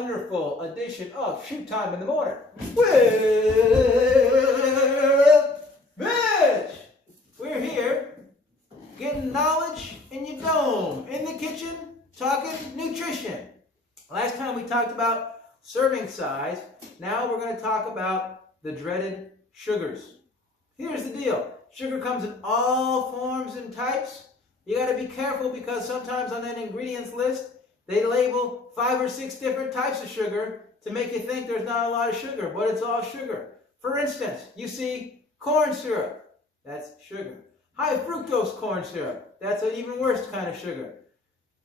wonderful edition of Schu Time in the Morning with Mitch. We're here getting knowledge in your dome, in the kitchen, talking nutrition. Last time we talked about serving size. Now we're going to talk about the dreaded sugars. Here's the deal. Sugar comes in all forms and types. You got to be careful because sometimes on that ingredients list, they label 5 or 6 different types of sugar to make you think there's not a lot of sugar, but it's all sugar. For instance, you see corn syrup. That's sugar. High fructose corn syrup. That's an even worse kind of sugar.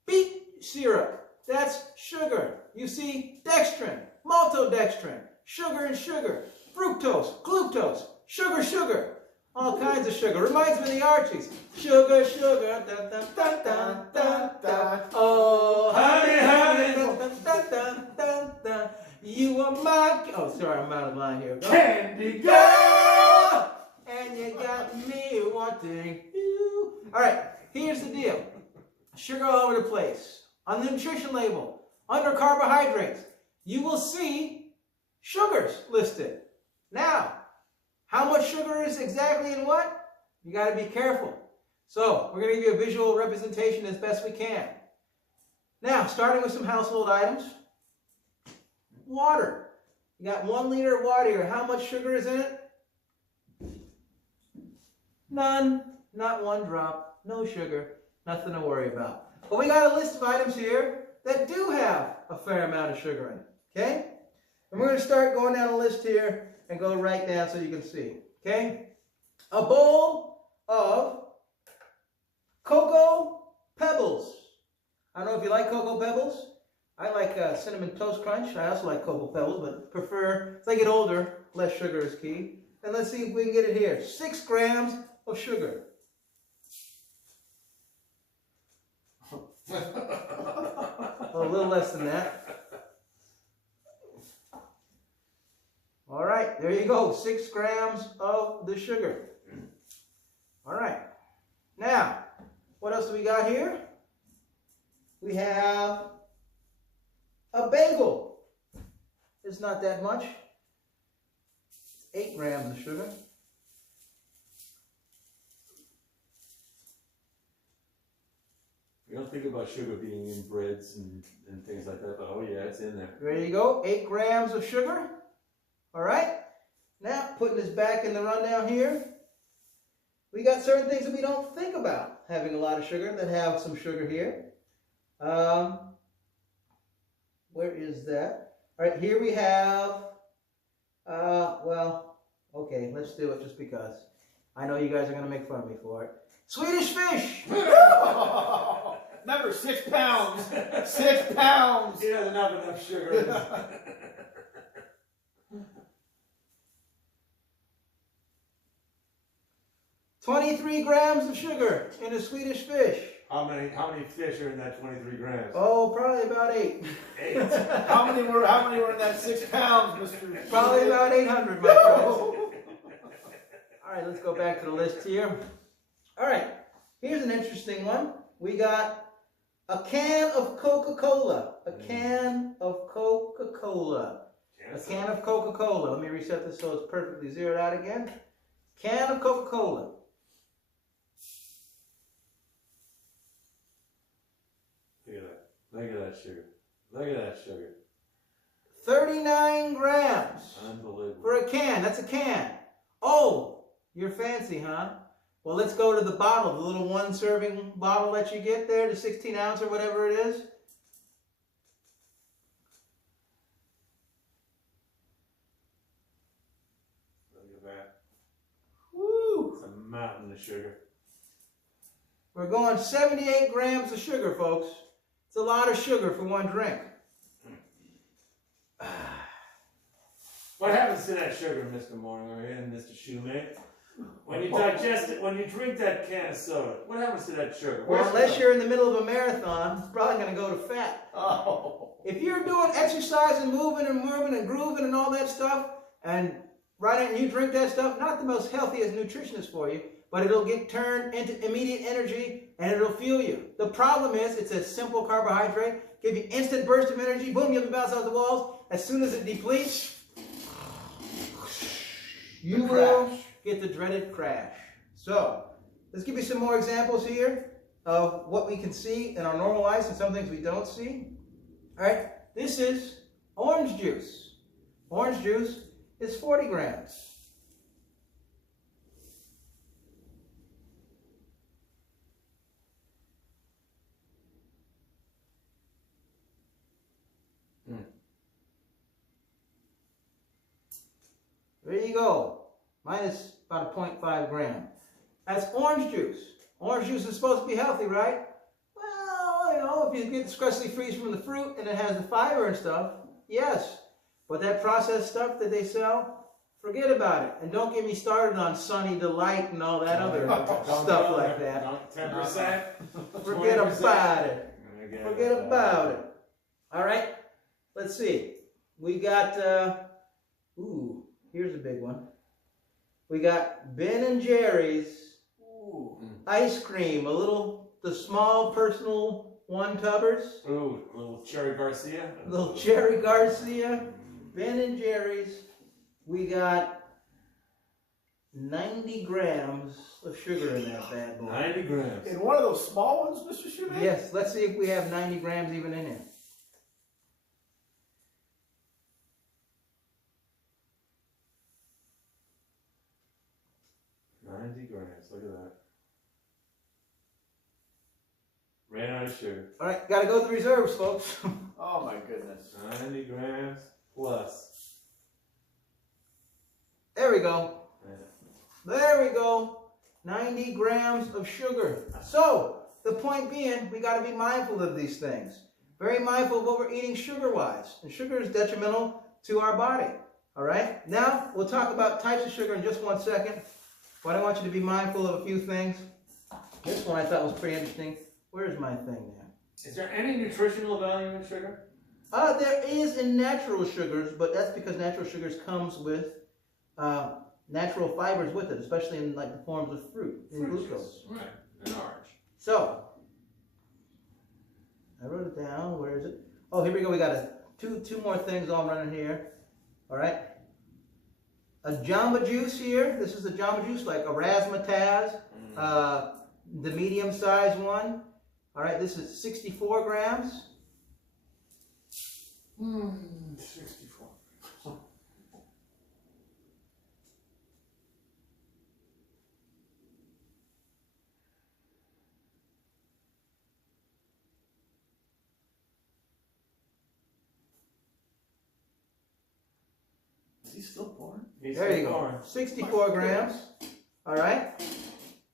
Beet syrup. That's sugar. You see dextrin, maltodextrin, sugar and sugar, fructose, glucose, sugar. All kinds of sugar. Reminds me of the Archies. Sugar, sugar, dun, dun, dun, dun, dun, dun. Oh, honey, dun, dun, dun, dun, dun, dun. You are my... Oh, sorry, I'm out of line here. Go. Candy girl! And you got me wanting you. All right, here's the deal. Sugar all over the place. On the nutrition label, under carbohydrates, you will see sugars listed. Now, how much sugar is exactly in what? You got to be careful. So, we're going to give you a visual representation as best we can. Now, starting with some household items. Water. You got 1 liter of water here. How much sugar is in it? None. Not 1 drop. No sugar. Nothing to worry about. But we got a list of items here that do have a fair amount of sugar in it. Okay? And we're going to start going down the list here and go right down so you can see. Okay? A bowl of Cocoa Pebbles. I don't know if you like Cocoa Pebbles. I like Cinnamon Toast Crunch. I also like Cocoa Pebbles, but prefer, as I get older, less sugar is key. And let's see if we can get it here. 6 grams of sugar. A little less than that. All right, there you go. 6 grams of the sugar. All right. Now, what else do we got here? We have a bagel. It's not that much. It's 8 grams of sugar. You don't think about sugar being in breads and things like that, but oh yeah, it's in there. There you go, 8 grams of sugar. All right. Now, putting this back in the rundown here, we got certain things that we don't think about having a lot of sugar that have some sugar here. Where is that? All right, here we have, well, okay, let's do it just because. I know you guys are going to make fun of me for it. Swedish fish! Remember, 6 pounds. 6 pounds. He doesn't have enough sugar in his... 23 grams of sugar in a Swedish fish. How many fish are in that 23 grams? Oh, probably about 8. 8. How many were in that 6 pounds, Mr. Probably about 800, my friends. All right, let's go back to the list here. All right, here's an interesting one. We got a can of Coca-Cola. A can of Coca-Cola. A can of Coca-Cola. Let me reset this so it's perfectly zeroed out again. Can of Coca-Cola. Look at that. Look at that sugar. Look at that sugar. 39 grams. Unbelievable. For a can. That's a can. Oh, you're fancy, huh? Well, let's go to the bottle, the little 1-serving bottle that you get there, the 16 ounce or whatever it is. Look at that. Woo! It's a mountain of sugar. We're going 78 grams of sugar, folks. It's a lot of sugar for 1 drink. What happens to that sugar, Mr. Mortimer and Mr. Shoemake? When you digest it, when you drink that can of soda, what happens to that sugar? Well, unless you're in the middle of a marathon, it's probably going to go to fat. Oh. If you're doing exercise and moving and grooving and all that stuff, and you drink that stuff, not the most healthiest nutritionist for you, but it'll get turned into immediate energy and it'll fuel you. The problem is it's a simple carbohydrate, give you instant burst of energy. Boom, you'll bounce off the walls. As soon as it depletes, you will get the dreaded crash. So, let's give you some more examples here of what we can see in our normal lives and some things we don't see. All right, this is orange juice. Orange juice is 40 grams. There you go. Mine is about a 0.5 gram. That's orange juice. Orange juice is supposed to be healthy, right? Well, you know, if you get the scrunchy freeze from the fruit and it has the fiber and stuff, yes. But that processed stuff that they sell, forget about it. And don't get me started on Sunny Delight and all that other stuff like that. 10%? Forget about it. Forget about it. All right, let's see. We got, here's a big one. We got Ben & Jerry's ice cream, the small personal one-tubbers. Ooh, little Cherry Garcia. Little Cherry Garcia, Ben & Jerry's. We got 90 grams of sugar in that bad boy. 90 grams. In one of those small ones, Mr. Schu? Yes, let's see if we have 90 grams even in it. Look at that. Ran out of sugar. All right, got to go to the reserves, folks. Oh my goodness. 90 grams plus. There we go. Yeah. There we go. 90 grams of sugar. So, the point being, we got to be mindful of these things. Very mindful of what we're eating sugar-wise. And sugar is detrimental to our body. All right? Now, we'll talk about types of sugar in just 1 second. But I want you to be mindful of a few things. This one I thought was pretty interesting. Where's my thing there? Is there any nutritional value in sugar? There is in natural sugars, but that's because natural sugars comes with natural fibers with it, especially in like the forms of fruit and glucose. Right, and orange. So, I wrote it down. Where is it? Oh, here we go. We got two more things all running here. All right. A Jamba Juice here. This is a Jamba Juice, like a razzmatazz, the medium-sized one. All right, this is 64 grams. 64. Is he still pouring? There you go. 64 grams. All right.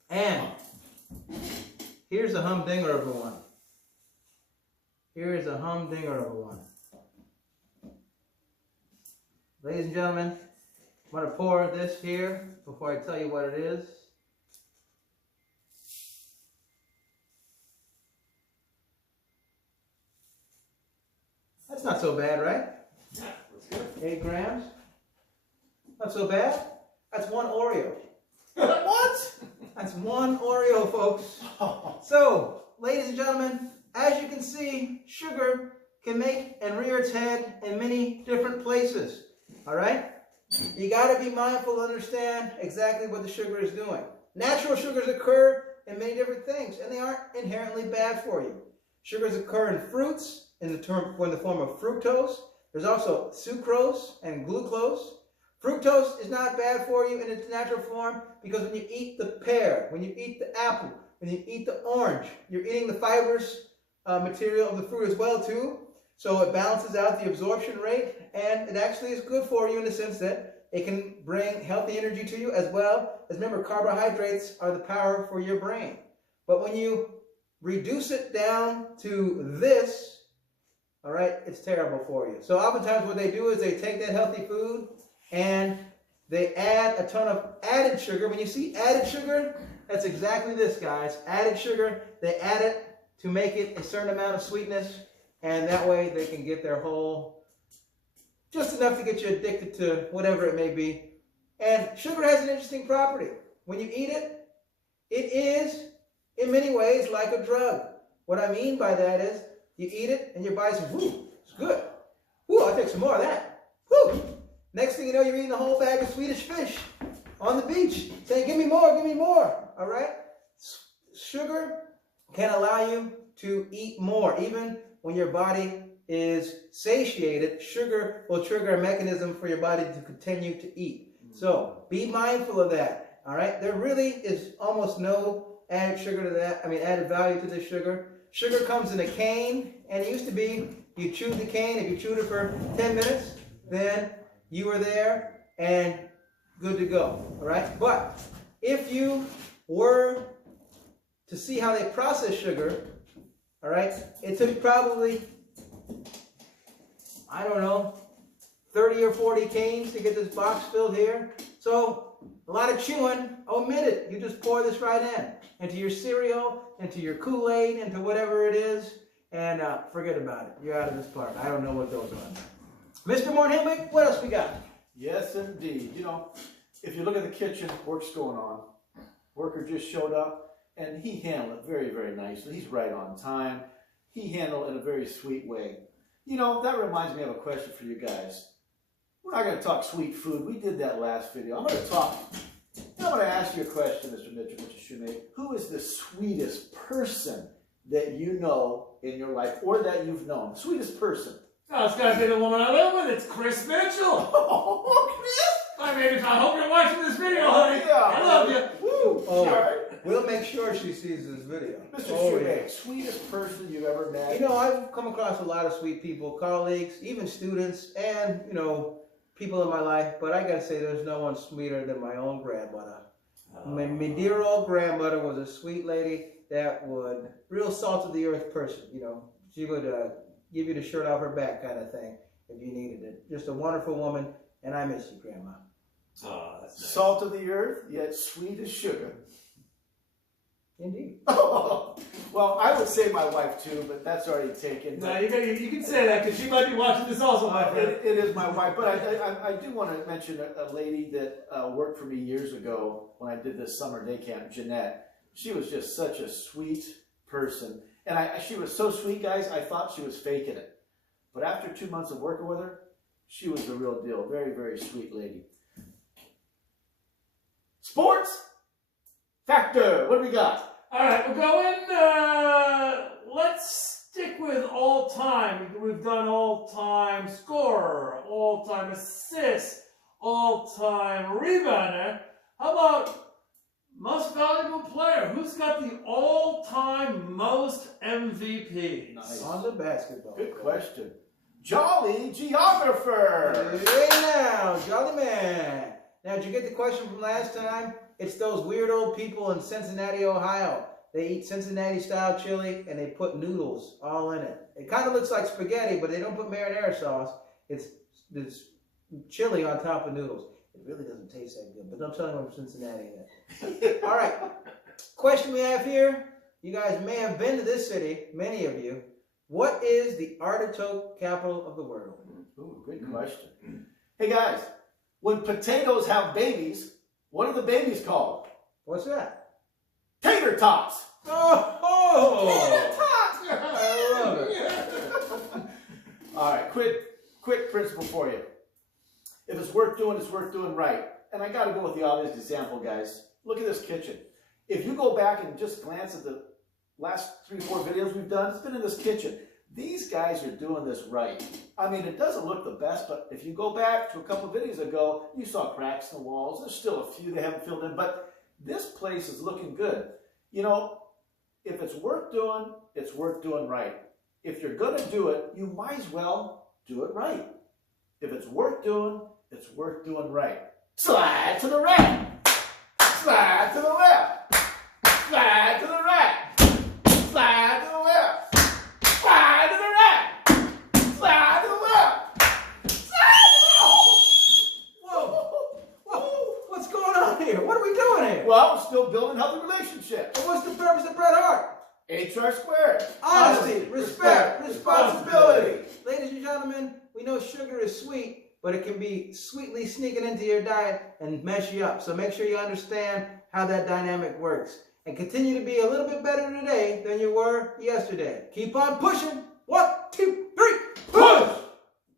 And here's a humdinger of a one. Here is a humdinger of a one. Ladies and gentlemen, I'm going to pour this here before I tell you what it is. That's not so bad, right? Yeah, that's good. 8 grams. Not so bad. That's 1 Oreo. What? That's 1 Oreo, folks. So, ladies and gentlemen, as you can see, sugar can make and rear its head in many different places. All right? You got to be mindful to understand exactly what the sugar is doing. Natural sugars occur in many different things, and they aren't inherently bad for you. Sugars occur in fruits in the form of fructose. There's also sucrose and glucose. Fructose is not bad for you in its natural form because when you eat the pear, when you eat the apple, when you eat the orange, you're eating the fibrous material of the fruit as well too. So it balances out the absorption rate, and it actually is good for you in the sense that it can bring healthy energy to you, as well as, remember, carbohydrates are the power for your brain. But when you reduce it down to this, all right, it's terrible for you. So oftentimes what they do is they take that healthy food and they add a ton of added sugar. When you see added sugar, that's exactly this, guys. Added sugar, they add it to make it a certain amount of sweetness, and that way they can get their whole, just enough to get you addicted to whatever it may be. And sugar has an interesting property. When you eat it, it is, in many ways, like a drug. What I mean by that is, You eat it, and your body says, whoo, it's good. Whoo, I'll take some more of that. Whoo. Next thing you know, you're eating a whole bag of Swedish fish on the beach, saying, give me more, all right? Sugar can allow you to eat more. Even when your body is satiated, sugar will trigger a mechanism for your body to continue to eat. So be mindful of that, all right? There really is almost no added sugar to that, added value to this sugar. Sugar comes in a cane, and it used to be you chewed the cane. If you chewed it for 10 minutes, then you were there and good to go, all right? But if you were to see how they process sugar, all right, it took probably, I don't know, 30 or 40 canes to get this box filled here. So a lot of chewing, omit it. You just pour this right into your cereal, into your Kool-Aid, into whatever it is, and forget about it. You're out of this part. I don't know what those are. Mr. Mornhinwick, what else we got? Yes, indeed. You know, if you look at the kitchen, work's going on. Worker just showed up, and he handled it very, very nicely. He's right on time. He handled it in a very sweet way. You know, that reminds me of a question for you guys. We're not going to talk sweet food. We did that last video. I'm going to ask you a question, Mr. Mitch and Mr. Schu. Who is the sweetest person that you know in your life, or that you've known? Sweetest person. Oh, it's got to be the woman I live with. It's Chris Mitchell. Oh, Chris! I hope you're watching this video, honey. Yeah. I love you. Woo! Oh, we'll make sure she sees this video. Mr. Oh, Schu, sweetest person you've ever met? You know, I've come across a lot of sweet people, colleagues, even students, and, people in my life, but I gotta say there's no one sweeter than my own grandmother. My dear old grandmother was a sweet lady that would, real salt of the earth person, she would give you the shirt off her back kind of thing if you needed it. Just a wonderful woman, and I miss you, Grandma. Oh, that's nice. Salt of the earth, yet sweet as sugar. Indeed. Well, I would say my wife too, but that's already taken. No, you can say that because she might be watching this also, my friend. It is my wife, but I do want to mention a lady that worked for me years ago when I did this summer day camp, Jeanette. She was just such a sweet person. And she was so sweet, guys, I thought she was faking it. But after 2 months of working with her, she was the real deal. Very, very sweet lady. Sports Factor, what do we got? All right, we're going, let's stick with all-time. We've done all-time scorer, all-time assist, all-time rebounder. How about most valuable player? Who's got the all-time most MVP? Nice. On the basketball. Good question. Jolly Geographer. Hey now, Jolly Man. Now, did you get the question from last time? It's those weird old people in Cincinnati, Ohio. They eat Cincinnati-style chili, and they put noodles all in it. It kind of looks like spaghetti, but they don't put marinara sauce. It's chili on top of noodles. It really doesn't taste that good, but don't tell anyone from Cincinnati yet. All right. Question we have here. You guys may have been to this city, many of you. What is the artichoke capital of the world? Ooh, good question. Hey, guys, when potatoes have babies, what are the babies called? What's that? Tater tots. Oh! Tater tots! I love it. All right, quick principle for you. If it's worth doing, it's worth doing right. And I got to go with the obvious example, guys. Look at this kitchen. If you go back and just glance at the last 3-4 videos we've done, it's been in this kitchen. These guys are doing this right. I mean, it doesn't look the best, but if you go back to a couple of videos ago, you saw cracks in the walls. There's still a few they haven't filled in, but this place is looking good. You know, if it's worth doing, it's worth doing right. If you're going to do it, you might as well do it right. If it's worth doing, it's worth doing right. Slide to the right. Slide to the left. Slide to the right. Slide to the left. Slide to the right. Slide to the left. Slide to the left. Whoa! What's going on here? What are we doing here? Well, we're still building healthy relationships. And what's the purpose of Bret Hart? HR squared. Honesty, respect, responsibility. Ladies and gentlemen, we know sugar is sweet, but it can be sweetly sneaking into your diet and mess you up. So make sure you understand how that dynamic works. And continue to be a little bit better today than you were yesterday. Keep on pushing.